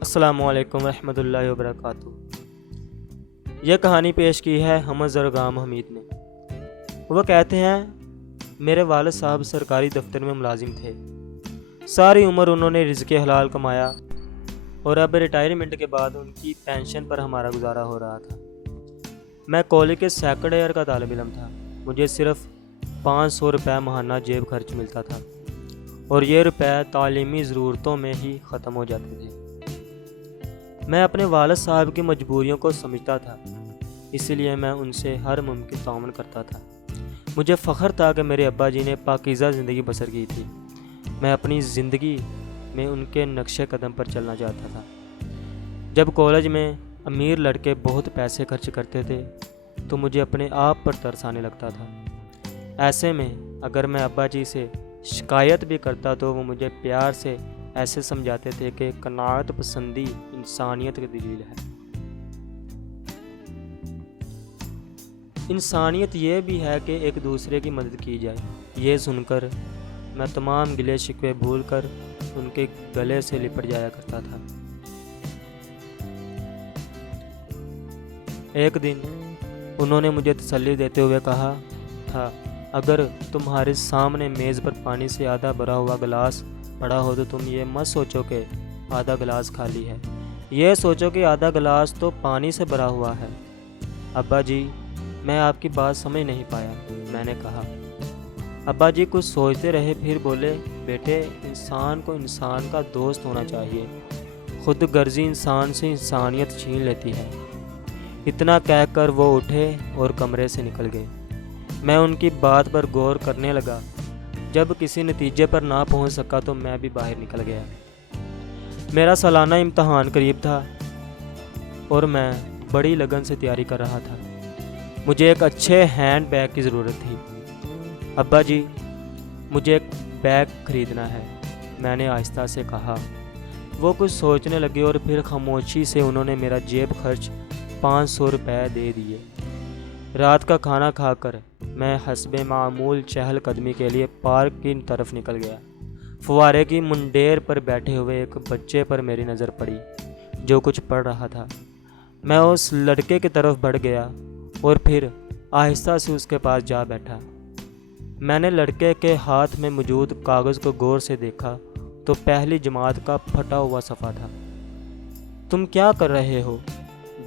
السلام علیکم ورحمۃ اللہ وبرکاتہ۔ یہ کہانی پیش کی ہے حمد زرگام حمید نے۔ وہ کہتے ہیں میرے والد صاحب سرکاری دفتر میں ملازم تھے۔ ساری عمر انہوں نے رزق حلال کمایا اور اب ریٹائرمنٹ کے بعد ان کی پینشن پر ہمارا گزارا ہو رہا تھا۔ میں کالج کے سیکنڈ ایئر کا طالب علم تھا۔ مجھے صرف 500 روپے ماہانہ جیب خرچ ملتا تھا اور یہ روپے تعلیمی ضرورتوں میں ہی ختم ہو جاتے تھے۔ میں اپنے والد صاحب کی مجبوریوں کو سمجھتا تھا، اسی لیے میں ان سے ہر ممکن تعاون کرتا تھا۔ مجھے فخر تھا کہ میرے ابا جی نے پاکیزہ زندگی بسر کی تھی۔ میں اپنی زندگی میں ان کے نقش قدم پر چلنا چاہتا تھا۔ جب کالج میں امیر لڑکے بہت پیسے خرچ کرتے تھے تو مجھے اپنے آپ پر ترس آنے لگتا تھا۔ ایسے میں اگر میں ابا جی سے شکایت بھی کرتا تو وہ مجھے پیار سے ایسے سمجھاتے تھے کہ قناعت پسندی انسانیت کی دلیل ہے۔ انسانیت یہ بھی ہے کہ ایک دوسرے کی مدد کی جائے۔ یہ سن کر میں تمام گلے شکوے بھول کر ان کے گلے سے لپٹ جایا کرتا تھا۔ ایک دن انہوں نے مجھے تسلی دیتے ہوئے کہا تھا، اگر تمہارے سامنے میز پر پانی سے آدھا بھرا ہوا گلاس پڑا ہو تو تم یہ مت سوچو کہ آدھا گلاس خالی ہے، یہ سوچو کہ آدھا گلاس تو پانی سے بھرا ہوا ہے۔ ابا جی، میں آپ کی بات سمجھ نہیں پایا، میں نے کہا۔ ابا جی کچھ سوچتے رہے، پھر بولے، بیٹے، انسان کو انسان کا دوست ہونا چاہیے، خود غرضی انسان سے انسانیت چھین لیتی ہے۔ اتنا کہہ کر وہ اٹھے اور کمرے سے نکل گئے۔ میں ان کی بات پر غور کرنے لگا۔ جب کسی نتیجے پر نہ پہنچ سکا تو میں بھی باہر نکل گیا۔ میرا سالانہ امتحان قریب تھا اور میں بڑی لگن سے تیاری کر رہا تھا۔ مجھے ایک اچھے ہینڈ بیگ کی ضرورت تھی۔ ابا جی، مجھے ایک بیگ خریدنا ہے، میں نے آہستہ سے کہا۔ وہ کچھ سوچنے لگے اور پھر خاموشی سے انہوں نے میرا جیب خرچ 500 روپے دے دیے۔ رات کا کھانا کھا کر میں حسب معمول چہل قدمی کے لیے پارک کی طرف نکل گیا۔ فوارے کی منڈیر پر بیٹھے ہوئے ایک بچے پر میری نظر پڑی جو کچھ پڑھ رہا تھا۔ میں اس لڑکے کی طرف بڑھ گیا اور پھر آہستہ سے اس کے پاس جا بیٹھا۔ میں نے لڑکے کے ہاتھ میں موجود کاغذ کو غور سے دیکھا تو پہلی جماعت کا پھٹا ہوا صفحہ تھا۔ تم کیا کر رہے ہو؟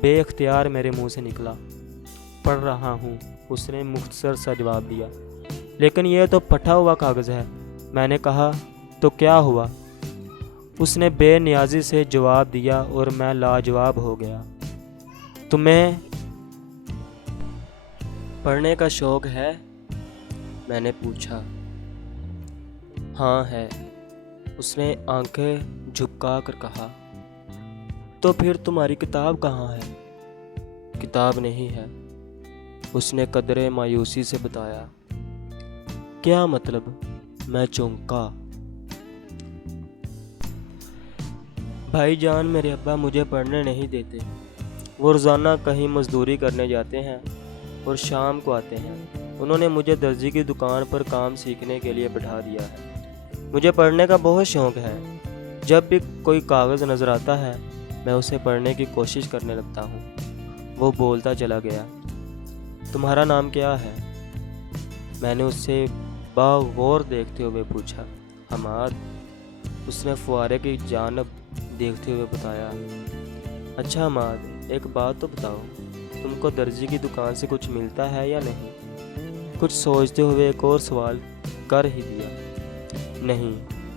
بے اختیار میرے منہ سے نکلا۔ پڑھ رہا ہوں، اس نے مختصر سا جواب دیا۔ لیکن یہ تو پھٹا ہوا کاغذ ہے، میں نے کہا۔ تو کیا ہوا؟ اس نے بے نیازی سے جواب دیا اور میں لاجواب ہو گیا۔ تمہیں پڑھنے کا شوق ہے؟ میں نے پوچھا۔ ہاں ہے، اس نے آنکھیں جھپکا کر کہا۔ تو پھر تمہاری کتاب کہاں ہے؟ کتاب نہیں ہے، اس نے قدرے مایوسی سے بتایا۔ کیا مطلب؟ میں چونکا۔ بھائی جان، میرے ابا مجھے پڑھنے نہیں دیتے۔ وہ روزانہ کہیں مزدوری کرنے جاتے ہیں اور شام کو آتے ہیں۔ انہوں نے مجھے درزی کی دکان پر کام سیکھنے کے لیے بٹھا دیا ہے۔ مجھے پڑھنے کا بہت شوق ہے۔ جب بھی کوئی کاغذ نظر آتا ہے میں اسے پڑھنے کی کوشش کرنے لگتا ہوں۔ وہ بولتا چلا گیا۔ تمہارا نام کیا ہے؟ میں نے اس سے باغور دیکھتے ہوئے پوچھا۔ حماد، اس نے فوارے کی جانب دیکھتے ہوئے بتایا۔ اچھا حماد، ایک بات تو بتاؤ، تم کو درزی کی دکان سے کچھ ملتا ہے یا نہیں؟ کچھ سوچتے ہوئے ایک اور سوال کر ہی دیا۔ نہیں،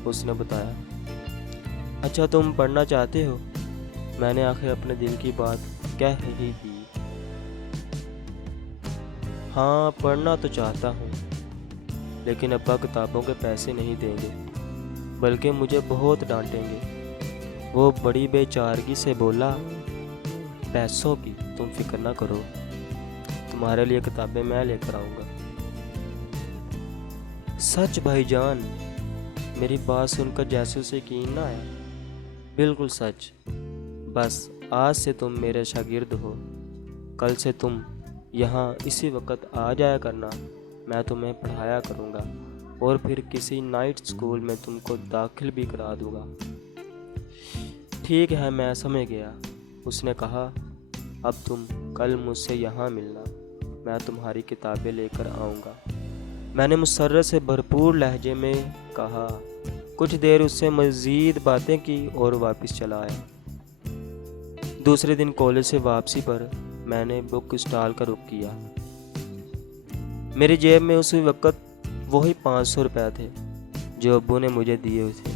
اس نے بتایا۔ اچھا، تم پڑھنا چاہتے ہو؟ میں نے آخر اپنے دل کی بات کہہ ہی دی۔ ہاں، پڑھنا تو چاہتا ہوں، لیکن ابا کتابوں کے پیسے نہیں دیں گے، بلکہ مجھے بہت ڈانٹیں گے۔ وہ بڑی بے چارگی سے بولا، پیسوں کی تم فکر نہ کرو، تمہارے لیے کتابیں میں لے کر آؤں گا۔ سچ بھائی جان؟ میری بات سن کر جیسے اسے یقین نہ آیا۔ بالکل سچ، بس آج سے تم میرے شاگرد ہو۔ کل سے تم یہاں اسی وقت آ جایا کرنا، میں تمہیں پڑھایا کروں گا اور پھر کسی نائٹ اسکول میں تم کو داخل بھی کرا دوں گا۔ ٹھیک ہے میں سمجھ گیا۔ اس نے کہا اب تم کل مجھ سے یہاں ملنا، میں تمہاری کتابیں لے کر آؤں گا۔ میں نے مسرت سے بھرپور لہجے میں کہا۔ کچھ دیر اس سے مزید باتیں کی اور واپس چلا آیا۔ دوسرے دن کالج سے واپسی پر میں نے بک اسٹال کا رخ کیا۔ میری جیب میں اس وقت وہی 500 روپے تھے جو ابو نے مجھے دیے ہوئے تھے۔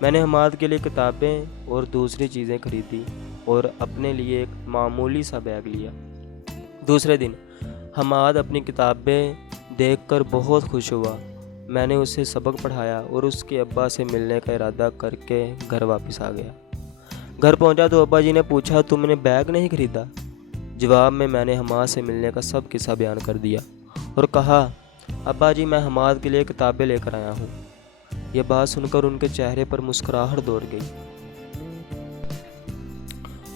میں نے حماد کے لیے کتابیں اور دوسری چیزیں خریدی اور اپنے لیے ایک معمولی سا بیگ لیا۔ دوسرے دن حماد اپنی کتابیں دیکھ کر بہت خوش ہوا۔ میں نے اسے سبق پڑھایا اور اس کے ابا سے ملنے کا ارادہ کر کے گھر واپس آ گیا۔ گھر پہنچا تو ابا جی نے پوچھا تم نے بیگ نہیں خریدا؟ جواب میں نے حماد سے ملنے کا سب قصہ بیان کر دیا اور کہا ابا جی میں حماد کے لیے کتابیں لے کر آیا ہوں۔ یہ بات سن کر ان کے چہرے پر مسکراہٹ دوڑ گئی۔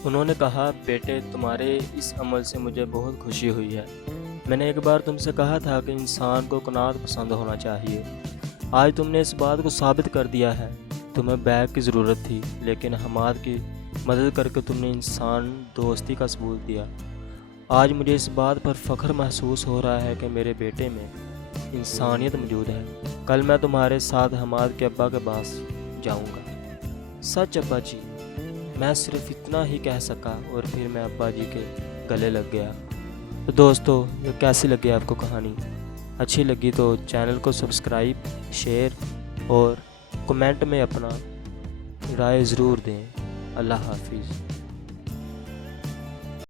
انہوں نے کہا بیٹے تمہارے اس عمل سے مجھے بہت خوشی ہوئی ہے۔ میں نے ایک بار تم سے کہا تھا کہ انسان کو قناعت پسند ہونا چاہیے۔ آج تم نے اس بات کو ثابت کر دیا ہے۔ تمہیں بیگ کی ضرورت تھی لیکن حماد کی مدد کر کے تم نے انسان دوستی کا ثبوت دیا۔ آج مجھے اس بات پر فخر محسوس ہو رہا ہے کہ میرے بیٹے میں انسانیت موجود ہے۔ کل میں تمہارے ساتھ حماد کے ابا کے پاس جاؤں گا۔ سچ ابا جی؟ میں صرف اتنا ہی کہہ سکا اور پھر میں ابا جی کے گلے لگ گیا۔ تو دوستو یہ کیسی لگی آپ کو کہانی؟ اچھی لگی تو چینل کو سبسکرائب، شیئر اور کمنٹ میں اپنا رائے ضرور دیں۔ اللہ حافظ۔